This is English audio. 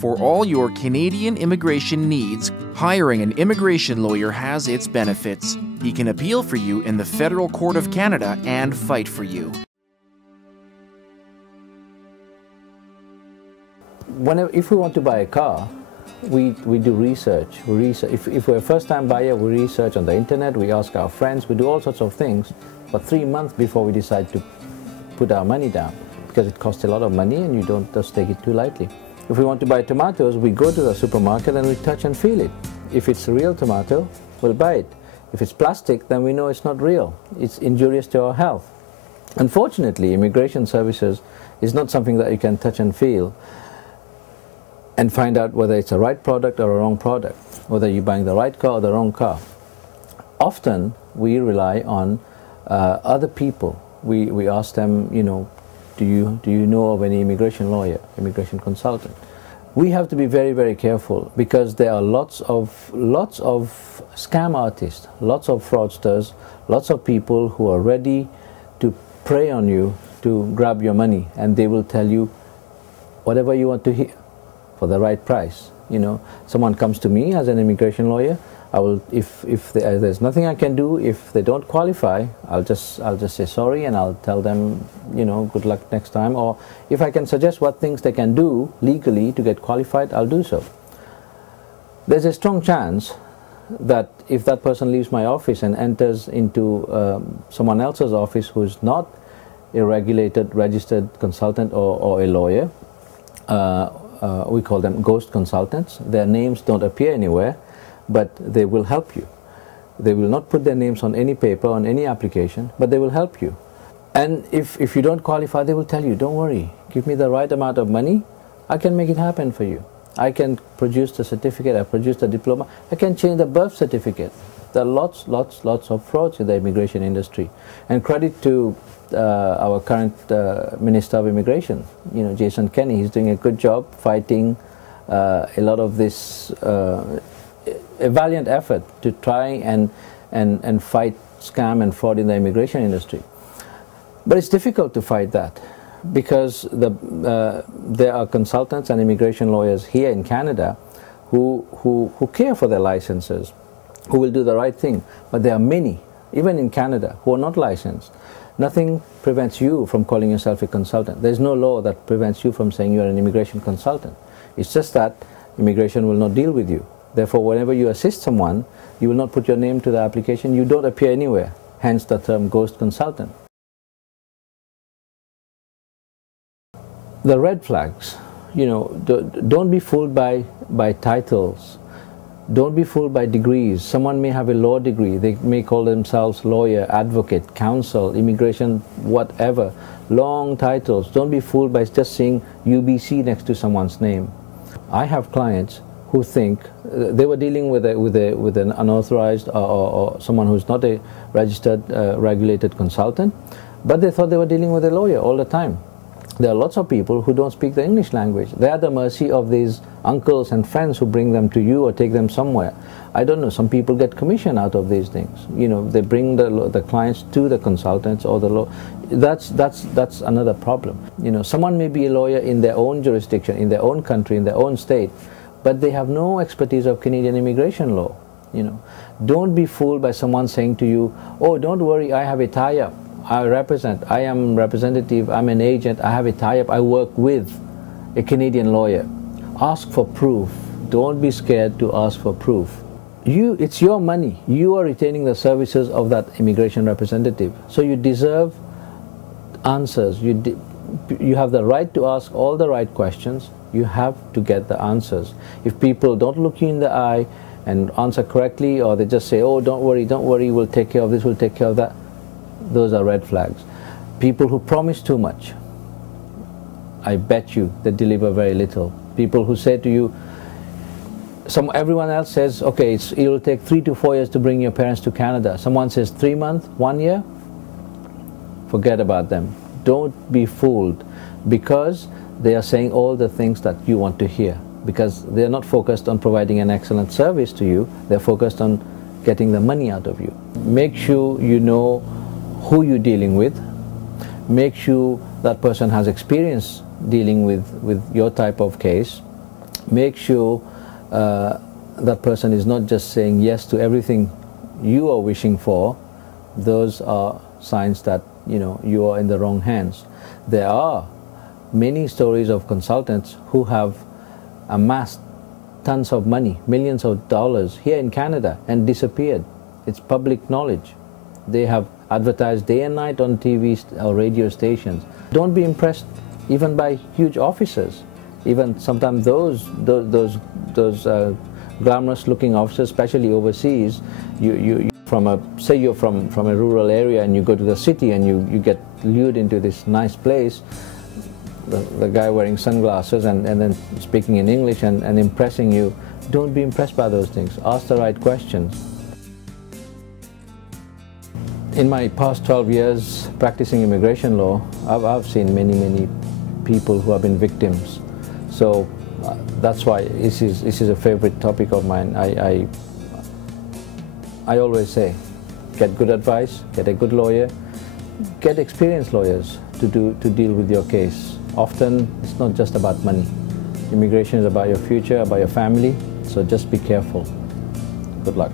For all your Canadian immigration needs, hiring an immigration lawyer has its benefits. He can appeal for you in the Federal Court of Canada and fight for you. If we want to buy a car, we do research. If we're a first-time buyer, we research on the internet, we ask our friends, we do all sorts of things for 3 months before we decide to put our money down, because it costs a lot of money and you don't just take it too lightly. If we want to buy tomatoes, we go to the supermarket and we touch and feel it. If it's a real tomato, we'll buy it. If it's plastic, then we know it's not real. It's injurious to our health. Unfortunately, immigration services is not something that you can touch and feel and find out whether it's a right product or a wrong product, whether you're buying the right car or the wrong car. Often, we rely on other people. We ask them, you know, do you know of any immigration lawyer, immigration consultant? We have to be very, very careful, because there are lots of scam artists, lots of fraudsters, lots of people who are ready to prey on you to grab your money, and they will tell you whatever you want to hear for the right price. You know, someone comes to me as an immigration lawyer, I will, if there's nothing I can do, if they don't qualify, I'll just say sorry, and I'll tell them, you know, good luck next time. Or if I can suggest what things they can do legally to get qualified, I'll do so. There's a strong chance that if that person leaves my office and enters into someone else's office who's not a regulated, registered consultant or a lawyer, we call them ghost consultants. Their names don't appear anywhere, but they will help you. They will not put their names on any paper, on any application, but they will help you. And if you don't qualify, they will tell you, don't worry, give me the right amount of money, I can make it happen for you. I can produce the certificate, I produce the diploma, I can change the birth certificate. There are lots of frauds in the immigration industry. And credit to our current Minister of Immigration, you know, Jason Kenney. He's doing a good job fighting a lot of this, a valiant effort to try and fight scam and fraud in the immigration industry. But it's difficult to fight that, because there are consultants and immigration lawyers here in Canada who care for their licenses, who will do the right thing. But there are many, even in Canada, who are not licensed. Nothing prevents you from calling yourself a consultant. There's no law that prevents you from saying you're an immigration consultant. It's just that immigration will not deal with you. Therefore, whenever you assist someone, you will not put your name to the application. You don't appear anywhere, hence the term ghost consultant. The red flags, you know, don't be fooled by titles. Don't be fooled by degrees. Someone may have a law degree. They may call themselves lawyer, advocate, counsel, immigration, whatever. Long titles. Don't be fooled by just seeing UBC next to someone's name. I have clients who think they were dealing with an unauthorized or someone who's not a registered, regulated consultant, but they thought they were dealing with a lawyer all the time. There are lots of people who don't speak the English language. They are at the mercy of these uncles and friends who bring them to you or take them somewhere. I don't know, some people get commission out of these things. You know, they bring the clients to the consultants or the law. That's another problem. You know, someone may be a lawyer in their own jurisdiction, in their own country, in their own state, but they have no expertise of Canadian immigration law. You know, don't be fooled by someone saying to you, oh, don't worry, I have a tie-up. I am representative, I'm an agent, I have a tie-up, I work with a Canadian lawyer. Ask for proof. Don't be scared to ask for proof. It's your money. You are retaining the services of that immigration representative. So you deserve answers. You have the right to ask all the right questions. You have to get the answers. If people don't look you in the eye and answer correctly, or they just say, oh, don't worry, we'll take care of this, we'll take care of that, those are red flags. People who promise too much, I bet you they deliver very little. People who say to you, everyone else says, okay, it will take 3 to 4 years to bring your parents to Canada. Someone says 3 months, 1 year, forget about them. Don't be fooled, because they are saying all the things that you want to hear, because they are not focused on providing an excellent service to you, they're focused on getting the money out of you. Make sure you know who you're dealing with. Make sure that person has experience dealing with your type of case. make sure that person is not just saying yes to everything you are wishing for. Those are signs that you are in the wrong hands. There are many stories of consultants who have amassed tons of money, millions of dollars here in Canada, and disappeared. It's public knowledge. They have advertised day and night on TV or radio stations. Don't be impressed even by huge officers. Even sometimes those glamorous looking officers, especially overseas, say you're from a rural area and you go to the city and you get lured into this nice place, the guy wearing sunglasses and then speaking in English and impressing you. Don't be impressed by those things. Ask the right questions. In my past 12 years practicing immigration law, I've seen many people who have been victims. So that's why this is a favorite topic of mine. I always say, get good advice, get a good lawyer, get experienced lawyers to deal with your case. Often it's not just about money. Immigration is about your future, about your family, so just be careful. Good luck.